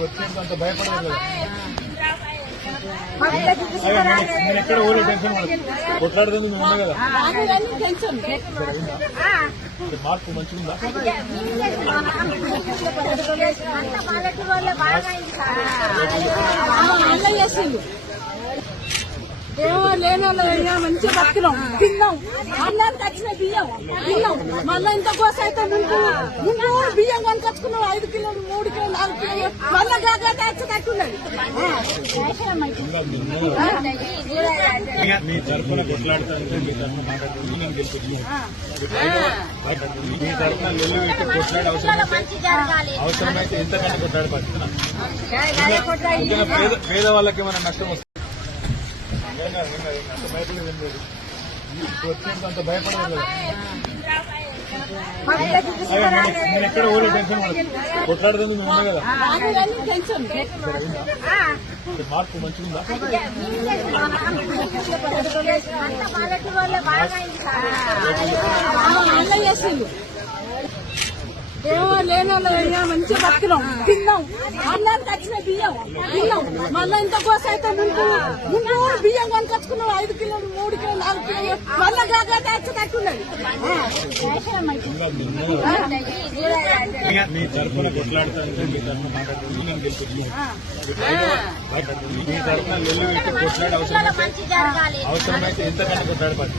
వచ్చేంత భయపడలేదు నేను ఎక్కడ ఊరే టెన్షన్ కొట్లాడుతుంది మేము ఉన్నా కదా మార్పు మంచిగా ఏమో లేని వాళ్ళు మంచిగా బతికినాం తిన్నాం అన్నానికి వచ్చిన బియ్యం తిన్నాం మళ్ళీ ఇంత కోస అయితే ముందు బియ్యం కొనుకొచ్చుకున్నాం 5 కిలోలు 3 కిలోలు 4 కిలోలు మళ్ళీ వచ్చేటట్టున్నది మీ తరఫున కొట్లాడుతానంటే మీ తరఫున మాట్లాడుతుంది నేను గెలుపుతున్నాను మీ తరఫున నెల్లు పెట్టి కొట్లాడే అవసరమైతే ఎంతకంటే కొట్లాడపడుతున్నా పేదవాళ్ళకి ఏమైనా నష్టం వస్తుంది వచ్చేంత భయపడలేదు నేను ఎక్కడ ఊరే టెన్షన్ కొట్లాడుతుంది మేము ఉన్నా కదా మార్పు మంచిగా ఏమో లేని వాళ్ళు మంచిగా బతికినాం తిన్నాం అన్నానికి వచ్చిన బియ్యం తిన్నాం మళ్ళీ ఇంత కోస అయితే ముందు బియ్యం కొనుకొచ్చుకున్నాం 5 కిలోలు 3 కిలోలు 4 కిలోలు మళ్ళీ వచ్చేటట్టున్నది మీ తరఫున కొట్లాడుతానంటే మీ తరఫున మాట్లాడుతుంది నేను గెలుపుతున్నాను మీ తరఫున నెల్లు పెట్టి కొట్లాడే అవసరమైతే ఎంతకంటే కొట్లాడపడుతుంది